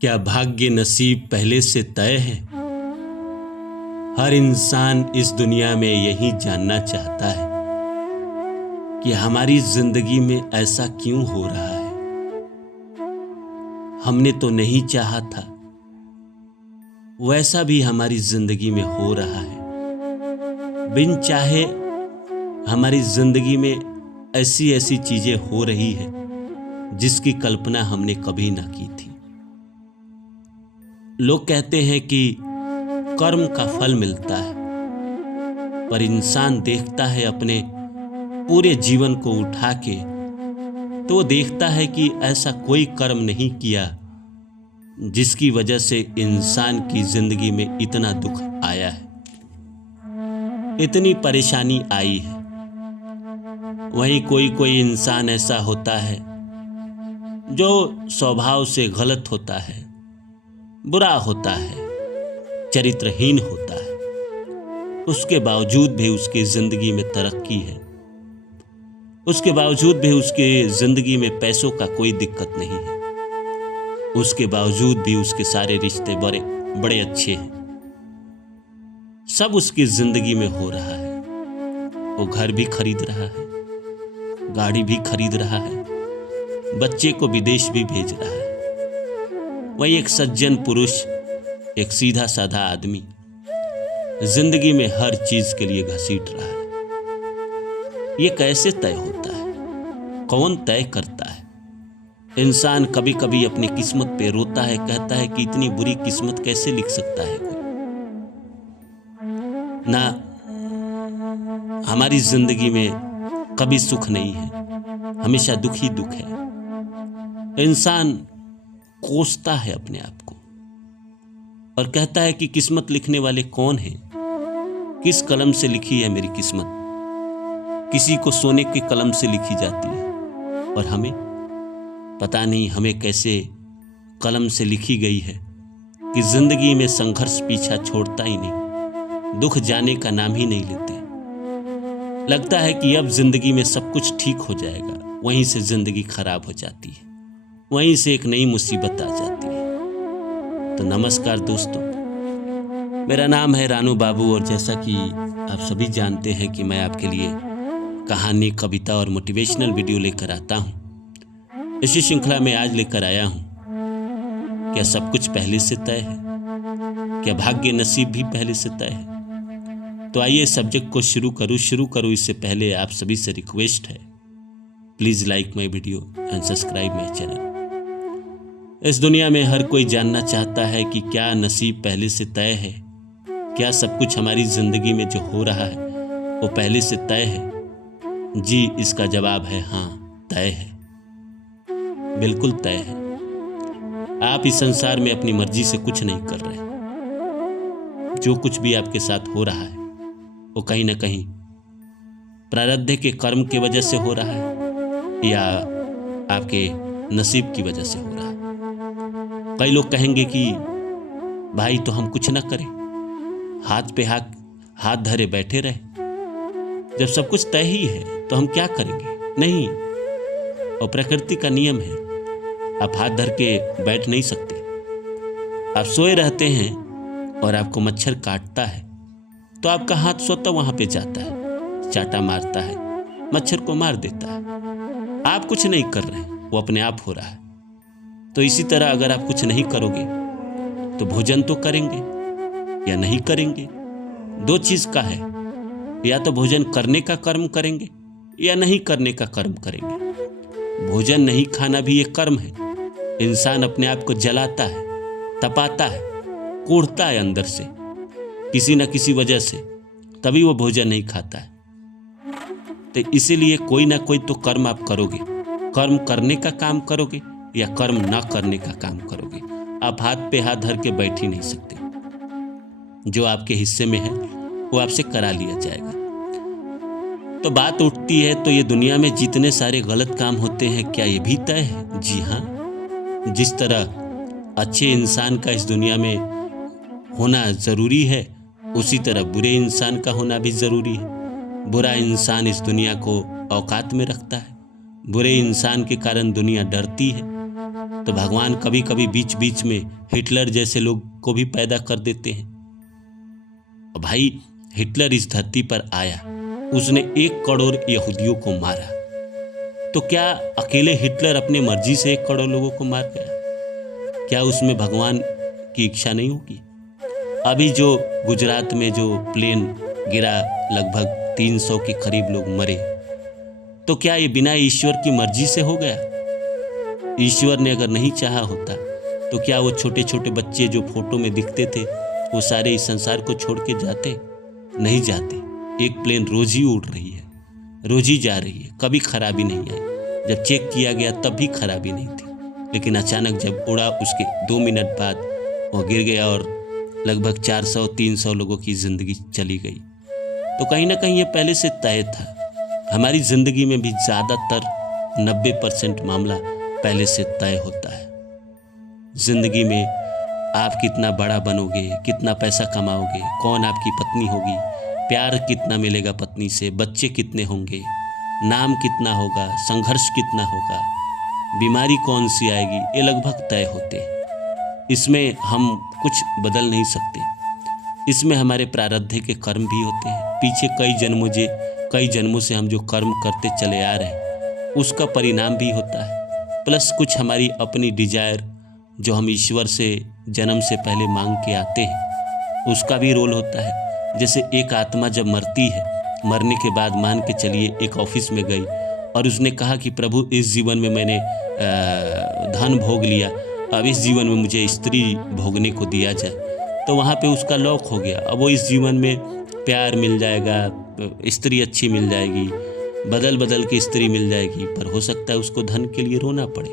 क्या भाग्य नसीब पहले से तय है? हर इंसान इस दुनिया में यही जानना चाहता है कि हमारी जिंदगी में ऐसा क्यों हो रहा है। हमने तो नहीं चाहा था, वैसा भी हमारी जिंदगी में हो रहा है। बिन चाहे हमारी जिंदगी में ऐसी ऐसी चीजें हो रही है जिसकी कल्पना हमने कभी ना की थी। लोग कहते हैं कि कर्म का फल मिलता है, पर इंसान देखता है अपने पूरे जीवन को उठा के तो वो देखता है कि ऐसा कोई कर्म नहीं किया जिसकी वजह से इंसान की जिंदगी में इतना दुख आया है, इतनी परेशानी आई है। वहीं कोई कोई इंसान ऐसा होता है जो स्वभाव से गलत होता है, बुरा होता है, चरित्रहीन होता है, उसके बावजूद भी उसकी जिंदगी में तरक्की है, उसके बावजूद भी उसके जिंदगी में पैसों का कोई दिक्कत नहीं है, उसके बावजूद भी उसके सारे रिश्ते बड़े अच्छे हैं। सब उसकी जिंदगी में हो रहा है। वो घर भी खरीद रहा है, गाड़ी भी खरीद रहा है, बच्चे को विदेश भी भेज रहा है। वही एक सज्जन पुरुष, एक सीधा साधा आदमी जिंदगी में हर चीज के लिए घसीट रहा है। ये कैसे तय होता है? कौन तय करता है? इंसान कभी कभी अपनी किस्मत पे रोता है, कहता है कि इतनी बुरी किस्मत कैसे लिख सकता है कोई। ना हमारी जिंदगी में कभी सुख नहीं है, हमेशा दुख ही दुख है। इंसान कोसता है अपने आप को और कहता है कि किस्मत लिखने वाले कौन हैं? किस कलम से लिखी है मेरी किस्मत? किसी को सोने के कलम से लिखी जाती है और हमें पता नहीं हमें कैसे कलम से लिखी गई है कि जिंदगी में संघर्ष पीछा छोड़ता ही नहीं, दुख जाने का नाम ही नहीं लेते। लगता है कि अब जिंदगी में सब कुछ ठीक हो जाएगा, वहीं से जिंदगी खराब हो जाती है, वहीं से एक नई मुसीबत आ जाती है। तो नमस्कार दोस्तों, मेरा नाम है रानू बाबू और जैसा कि आप सभी जानते हैं कि मैं आपके लिए कहानी, कविता और मोटिवेशनल वीडियो लेकर आता हूं। इसी श्रृंखला में आज लेकर आया हूं, क्या सब कुछ पहले से तय है? क्या भाग्य नसीब भी पहले से तय है? तो आइए सब्जेक्ट को शुरू करूं। इससे पहले आप सभी से रिक्वेस्ट है, please like my video and subscribe my channel. इस दुनिया में हर कोई जानना चाहता है कि क्या नसीब पहले से तय है? क्या सब कुछ हमारी जिंदगी में जो हो रहा है वो पहले से तय है? जी, इसका जवाब है हाँ, तय है, बिल्कुल तय है। आप इस संसार में अपनी मर्जी से कुछ नहीं कर रहे। जो कुछ भी आपके साथ हो रहा है वो कहीं ना कहीं प्रारब्ध के कर्म की वजह से हो रहा है या आपके नसीब की वजह से हो रहा है। कई लोग कहेंगे कि भाई तो हम कुछ ना करें, हाथ पे हाथ धरे बैठे रहे, जब सब कुछ तय ही है तो हम क्या करेंगे? नहीं, और प्रकृति का नियम है, आप हाथ धर के बैठ नहीं सकते। आप सोए रहते हैं और आपको मच्छर काटता है तो आपका हाथ स्वतः वहां पे जाता है, चाटा मारता है, मच्छर को मार देता है। आप कुछ नहीं कर रहे, वो अपने आप हो रहा है। तो इसी तरह अगर आप कुछ नहीं करोगे तो भोजन तो करेंगे या नहीं करेंगे? दो चीज का है, या तो भोजन करने का कर्म करेंगे या नहीं करने का कर्म करेंगे। भोजन नहीं खाना भी एक कर्म है। इंसान अपने आप को जलाता है, तपाता है, कोड़ता है अंदर से किसी न किसी वजह से, तभी वो भोजन नहीं खाता है। तो इसीलिए कोई ना कोई तो कर्म आप करोगे। कर्म करने का काम करोगे या कर्म ना करने का काम करोगे। आप हाथ पे हाथ धर के बैठ ही नहीं सकते। जो आपके हिस्से में है वो आपसे करा लिया जाएगा। तो बात उठती है, तो ये दुनिया में जितने सारे गलत काम होते हैं क्या ये भी तय है? जी हाँ, जिस तरह अच्छे इंसान का इस दुनिया में होना जरूरी है, उसी तरह बुरे इंसान का होना भी जरूरी है। बुरा इंसान इस दुनिया को औकात में रखता है, बुरे इंसान के कारण दुनिया डरती है। तो भगवान कभी कभी बीच बीच में हिटलर जैसे लोग को भी पैदा कर देते हैं। और भाई हिटलर इस धरती पर आया, उसने 1 करोड़ यहूदियों को मारा, तो क्या अकेले हिटलर अपने मर्जी से 1 करोड़ लोगों को मार गया? क्या उसमें भगवान की इच्छा नहीं होगी? अभी जो गुजरात में जो प्लेन गिरा, लगभग 300 के करीब लोग मरे, तो क्या ये बिना ईश्वर की मर्जी से हो गया? ईश्वर ने अगर नहीं चाहा होता तो क्या वो छोटे छोटे बच्चे जो फोटो में दिखते थे वो सारे इस संसार को छोड़ के जाते? नहीं जाते। एक प्लेन रोज ही उड़ रही है, रोज ही जा रही है, कभी खराबी नहीं आई। जब चेक किया गया तब भी खराबी नहीं थी, लेकिन अचानक जब उड़ा उसके 2 मिनट बाद वो गिर गया और लगभग 400-300 लोगों की ज़िंदगी चली गई। तो कहीं ना कहीं ये पहले से तय था। हमारी ज़िंदगी में भी ज़्यादातर 90% मामला पहले से तय होता है। ज़िंदगी में आप कितना बड़ा बनोगे, कितना पैसा कमाओगे, कौन आपकी पत्नी होगी, प्यार कितना मिलेगा पत्नी से, बच्चे कितने होंगे, नाम कितना होगा, संघर्ष कितना होगा, बीमारी कौन सी आएगी, ये लगभग तय होते हैं। इसमें हम कुछ बदल नहीं सकते। इसमें हमारे प्रारब्ध के कर्म भी होते हैं। पीछे कई जन्मों से हम जो कर्म करते चले आ रहे हैं उसका परिणाम भी होता है, प्लस कुछ हमारी अपनी डिजायर जो हम ईश्वर से जन्म से पहले मांग के आते हैं उसका भी रोल होता है। जैसे एक आत्मा जब मरती है, मरने के बाद मान के चलिए एक ऑफिस में गई और उसने कहा कि प्रभु इस जीवन में मैंने धन भोग लिया, अब इस जीवन में मुझे स्त्री भोगने को दिया जाए, तो वहाँ पे उसका लॉक हो गया। अब वो इस जीवन में प्यार मिल जाएगा, स्त्री अच्छी मिल जाएगी, बदल बदल के स्त्री मिल जाएगी, पर हो सकता है उसको धन के लिए रोना पड़े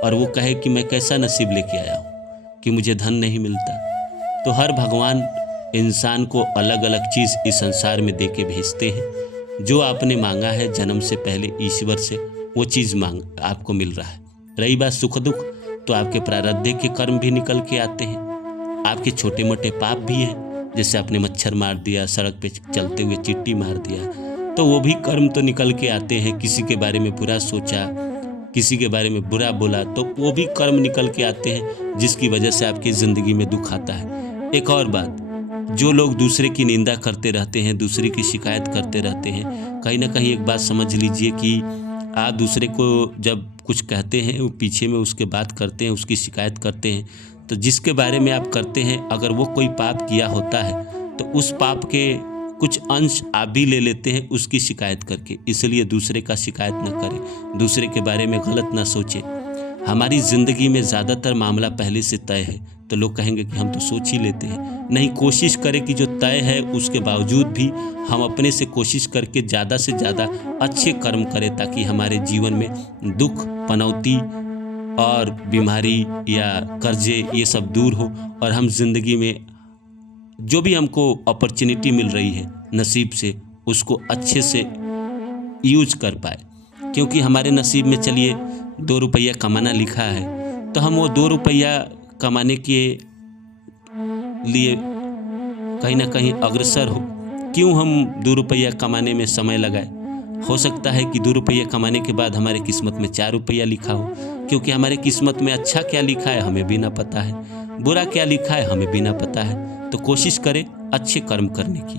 और वो कहे कि मैं कैसा नसीब लेके आया हूँ कि मुझे धन नहीं मिलता। तो हर भगवान इंसान को अलग अलग चीज़ इस संसार में दे के भेजते हैं। जो आपने मांगा है जन्म से पहले ईश्वर से, वो चीज़ आपको मिल रहा है। रही बात सुख दुख, तो आपके प्रारब्ध के कर्म भी निकल के आते हैं। आपके छोटे मोटे पाप भी हैं, जैसे आपने मच्छर मार दिया, सड़क पे चलते हुए चींटी मार दिया, तो वो भी कर्म तो निकल के आते हैं। किसी के बारे में बुरा सोचा, किसी के बारे में बुरा बोला, तो वो भी कर्म निकल के आते हैं, जिसकी वजह से आपकी ज़िंदगी में दुख आता है। एक और बात, जो लोग दूसरे की निंदा करते रहते हैं, दूसरे की शिकायत करते रहते हैं, कहीं ना कहीं एक बात समझ लीजिए कि आप दूसरे को जब कुछ कहते हैं, वो पीछे में उसके बात करते हैं, उसकी शिकायत करते हैं, तो जिसके बारे में आप करते हैं अगर वो कोई पाप किया होता है तो उस पाप के कुछ अंश आप भी ले लेते हैं उसकी शिकायत करके। इसलिए दूसरे का शिकायत न करें, दूसरे के बारे में गलत ना सोचें। हमारी ज़िंदगी में ज़्यादातर मामला पहले से तय है, तो लोग कहेंगे कि हम तो सोच ही लेते हैं। नहीं, कोशिश करें कि जो तय है उसके बावजूद भी हम अपने से कोशिश करके ज़्यादा से ज़्यादा अच्छे कर्म करें, ताकि हमारे जीवन में दुख, पनौती और बीमारी या कर्जे ये सब दूर हो और हम जिंदगी में जो भी हमको अपॉर्चुनिटी मिल रही है नसीब से, उसको अच्छे से यूज कर पाए। क्योंकि हमारे नसीब में चलिए 2 रुपया कमाना लिखा है, तो हम वो 2 रुपया कमाने के लिए कहीं ना कहीं अग्रसर हो। क्यों हम 2 रुपया कमाने में समय लगाए? हो सकता है कि 2 रुपया कमाने के बाद हमारे किस्मत में 4 रुपया लिखा हो, क्योंकि हमारे किस्मत में अच्छा क्या लिखा है हमें भी ना पता है, बुरा क्या लिखा है हमें भी ना पता है। तो कोशिश करें अच्छे कर्म करने की।